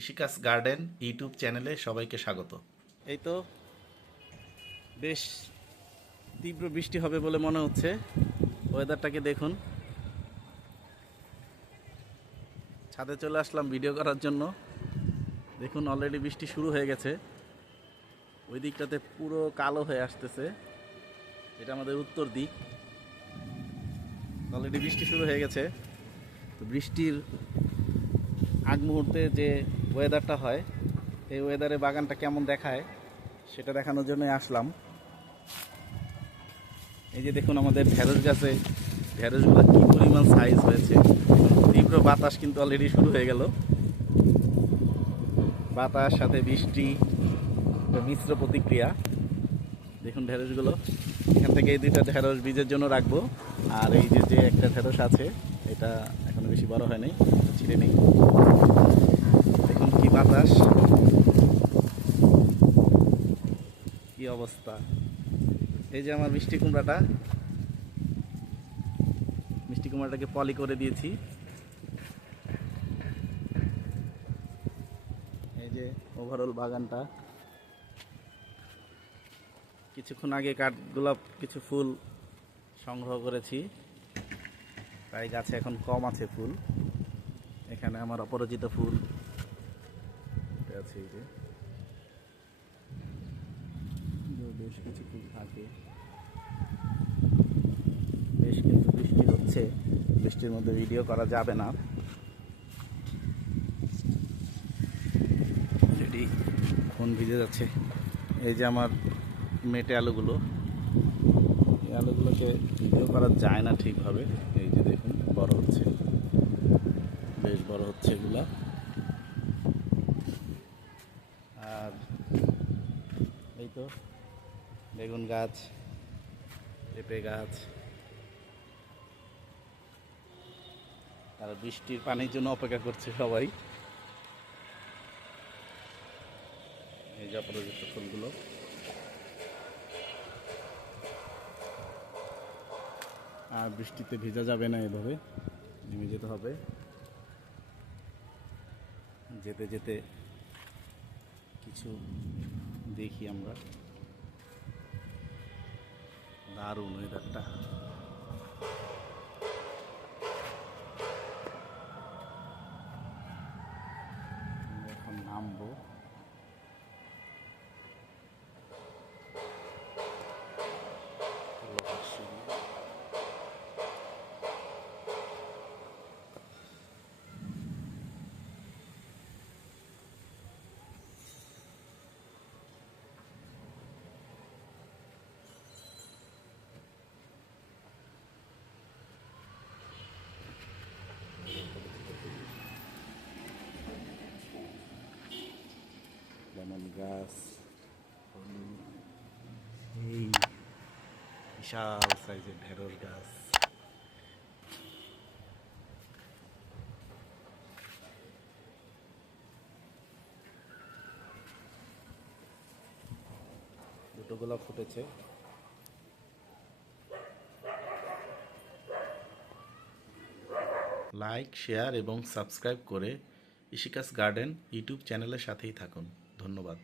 ইশিকাস garden YouTube চ্যানেলে সবাইকে স্বাগত। এই তো বেশ তীব্র বৃষ্টি হবে বলে মনে হচ্ছে। ওয়েদারটাকে দেখুন। ছাদে চলে আসলাম ভিডিও করার জন্য। দেখুন অলরেডি বৃষ্টি শুরু হয়ে গেছে। ওই দিকটাতে পুরো কালো হয়ে আসতেছে। এটা আমাদের উত্তর দিক। অলরেডি বৃষ্টি শুরু হয়ে গেছে। তো বৃষ্টির আগ মুহূর্তে যে ওয়েদারটা হয়, এই ওয়েদারে বাগানটা কেমন দেখায় সেটা দেখানোর জন্যই আসলাম। এই যে দেখুন আমাদের ঢেঁড়স গাছে ঢেঁড়সগুলো কি পরিমাণ সাইজ হয়েছে। তীব্র বাতাস কিন্তু অলরেডি শুরু হয়ে গেল। বাতাস সাথে বৃষ্টি, মিশ্র প্রতিক্রিয়া। দেখুন ঢেঁড়সগুলো, এখান থেকে এই দুইটা ঢেঁড়স বীজের জন্য রাখবো। আর এই যে যে একটা ঢেঁড়স আছে, এটা এখনো বেশি বড় হয় নাই, ছিঁড়ে নেই। দেখুন কি বাতাস, কি অবস্থা। এই যে আমার মিষ্টি কুমড়াটাকে পলি করে দিয়েছি। এই যে ওভারঅল বাগানটা। কিছুক্ষণ আগে কাঠগোলাপ কিছু ফুল সংগ্রহ করেছি, তাই গাছে এখন কম আছে ফুল। এখানে আমার অপরাজিত ফুল আছে। এই যে বেশ কিছু ফুল থাকে। বেশ কিন্তু বৃষ্টি হচ্ছে, বৃষ্টির মধ্যে ভিডিও করা যাবে না। এটি ফোন ভিজে যাচ্ছে। এই যে আমার মেটে আলুগুলো, এই আলুগুলোকে ভিডিও করা যায় না ঠিকভাবে। এই যে দেখুন বড় হচ্ছে, বেশ বড় হচ্ছে এগুলা। আর এই তো বেগুন গাছ, পেঁপে গাছ। আর বৃষ্টির পানির জন্য অপেক্ষা করছে সবাই। এই যে অপরাজিত ফুলগুলো। আর বৃষ্টিতে ভেজা যাবে না, এভাবে নেমে যেতে হবে। যেতে যেতে কিছু দেখি আমরা। দারুণ ওয়েদারটা। এখন নামবো। লেমন গাছ, এই বিশাল সাইজের ঢেঁড়স গাছ। দুটো গোলাপ ফুটেছে। লাইক, শেয়ার এবং সাবস্ক্রাইব করে ইশিকাস গার্ডেন ইউটিউব চ্যানেলের সাথেই থাকুন। ধন্যবাদ।